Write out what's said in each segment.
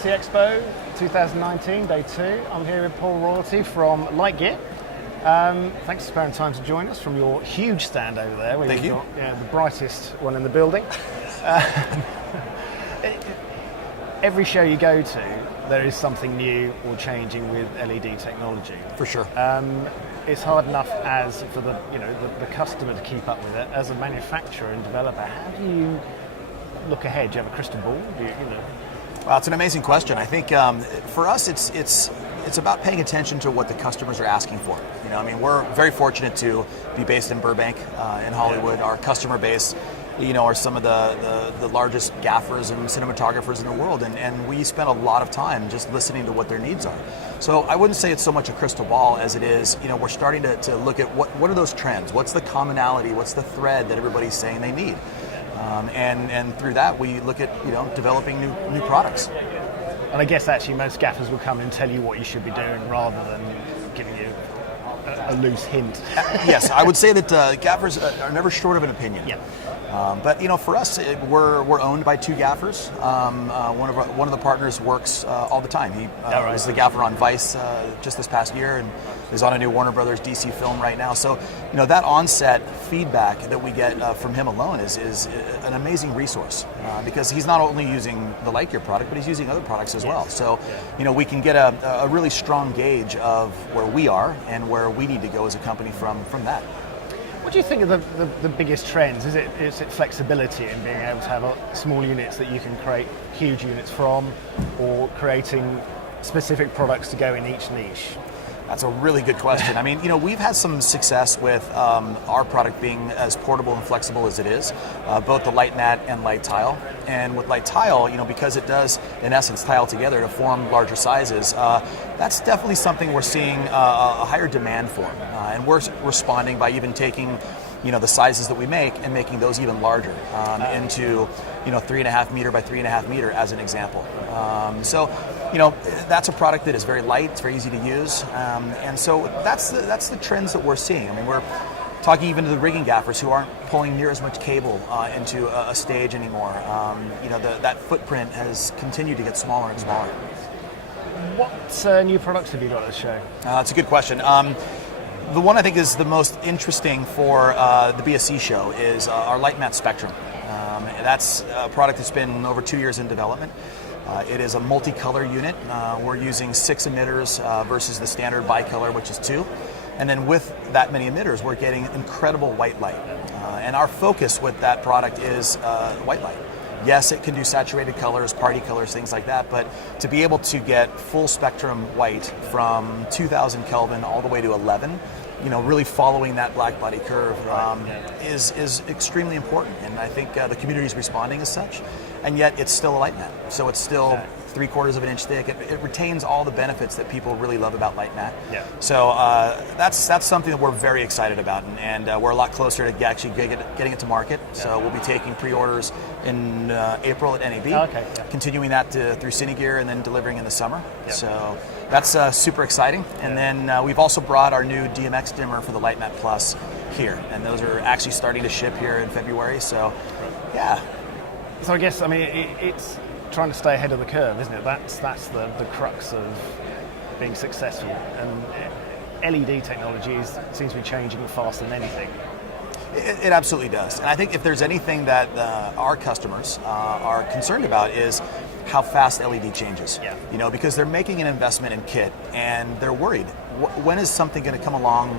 BSC Expo 2019, day 2. I'm here with Paul Royalty from LiteGear. Thanks for sparing time to join us from your huge stand over there. Where Thank you. Got, the brightest one in the building. Every show you go to, there is something new or changing with LED technology. For sure. It's hard enough as for the customer to keep up with it. As a manufacturer and developer, how do you look ahead? Do you have a crystal ball? Well, it's an amazing question. I think for us, it's about paying attention to what the customers are asking for. We're very fortunate to be based in Burbank, in Hollywood. Our customer base, are some of the largest gaffers and cinematographers in the world, and we spend a lot of time just listening to what their needs are. So I wouldn't say it's so much a crystal ball as it is, we're starting to look at what are those trends, what's the commonality, what's the thread that everybody's saying they need. And through that, we look at developing new products. And I guess actually most gaffers will come and tell you what you should be doing rather than giving you a loose hint. Yes, I would say that gaffers are never short of an opinion. Yeah. But for us, we're owned by 2 gaffers. One of the partners works all the time. He was the gaffer on Vice just this past year, and is on a new Warner Brothers DC film right now. So that on-set feedback that we get from him alone is an amazing resource because he's not only using the LiteGear product, but he's using other products as well. So we can get a really strong gauge of where we are and where we need to go as a company from that. What do you think are the biggest trends? Is it flexibility in being able to have small units that you can create huge units from, or creating specific products to go in each niche? That's a really good question. We've had some success with our product being as portable and flexible as it is, both the LiteMat and LiteTile. And with LiteTile, because it does, in essence, tile together to form larger sizes, that's definitely something we're seeing a higher demand for. And we're responding by even taking the sizes that we make and making those even larger into 3.5 meter by 3.5 meter as an example. So that's a product that is very light, it's very easy to use, and so that's the trends that we're seeing. We're talking even to the rigging gaffers who aren't pulling near as much cable into a stage anymore. That footprint has continued to get smaller and smaller. What new products have you got at the show? That's a good question. The one I think is the most interesting for the BSC show is our LiteMat Spectrum. That's a product that's been over 2 years in development. It is a multicolor unit. We're using 6 emitters versus the standard bicolor, which is 2. And then with that many emitters, we're getting incredible white light. And our focus with that product is white light. Yes, it can do saturated colors, party colors, things like that, but to be able to get full spectrum white from 2000 Kelvin all the way to 11, really following that black body curve is extremely important. And I think the community is responding as such, and yet it's still a light mat. So it's still 3/4 of an inch thick. It retains all the benefits that people really love about LiteMat. Yeah. So that's something that we're very excited about, and we're a lot closer to actually getting it to market. So we'll be taking pre-orders in April at NAB, continuing that through CineGear, and then delivering in the summer. Yeah. So that's super exciting. And then we've also brought our new DMX dimmer for the LiteMat Plus here, and those are actually starting to ship here in February. So yeah. So I guess it's trying to stay ahead of the curve, isn't it? That's the crux of being successful. And LED technology seems to be changing faster than anything. It absolutely does. And I think if there's anything that our customers are concerned about is how fast LED changes. Yeah. Because they're making an investment in kit and they're worried. When is something going to come along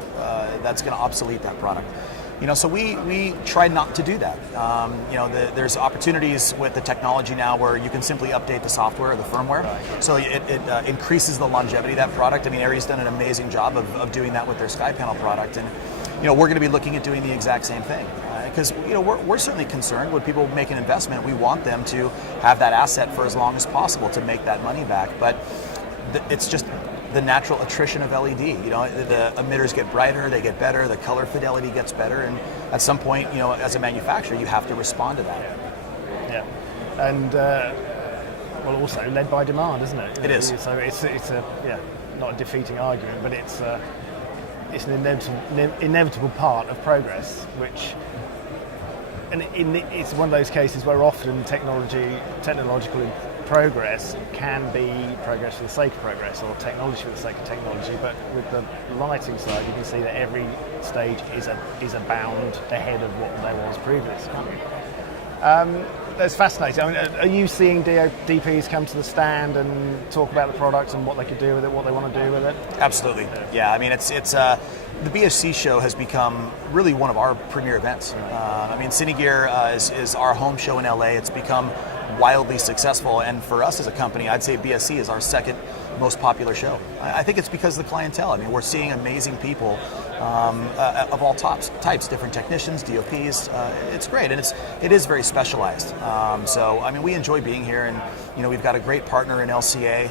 that's going to obsolete that product? So we try not to do that. There's opportunities with the technology now where you can simply update the software or the firmware. So it increases the longevity of that product. Aries done an amazing job of doing that with their SkyPanel product. And we're going to be looking at doing the exact same thing. Because we're certainly concerned when people make an investment, we want them to have that asset for as long as possible to make that money back. But it's just the natural attrition of LED. The emitters get brighter, they get better, the color fidelity gets better, and at some point, as a manufacturer, you have to respond to that. Yeah. And also led by demand, isn't it? It is. So it's not a defeating argument, but it's an inevitable part of progress, which it's one of those cases where often technological progress can be progress for the sake of progress, or technology for the sake of technology. But with the lighting side, you can see that every stage is a bound ahead of what there was previously. That's fascinating. I mean, are you seeing DPs come to the stand and talk about the product and what they could do with it, what they want to do with it? Absolutely. Yeah. I mean, it's the BSC show has become really one of our premier events. I mean, CineGear is our home show in LA. It's become wildly successful, and for us as a company, I'd say BSC is our second most popular show. I think it's because of the clientele. I mean, we're seeing amazing people of all types, different technicians, DOPs. It's great, and it is very specialized. So, I mean, we enjoy being here, and we've got a great partner in LCA.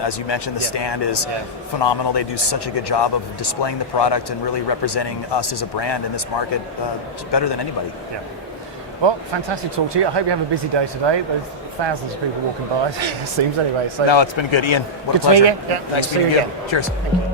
As you mentioned, the stand is phenomenal. They do such a good job of displaying the product and really representing us as a brand in this market better than anybody. Yeah. Well, fantastic to talk to you. I hope you have a busy day today. There's thousands of people walking by, it seems anyway. So no, it's been good, Ian. What good a pleasure. to meet you. Yeah, Thanks see for you being again. Cheers. Thank you.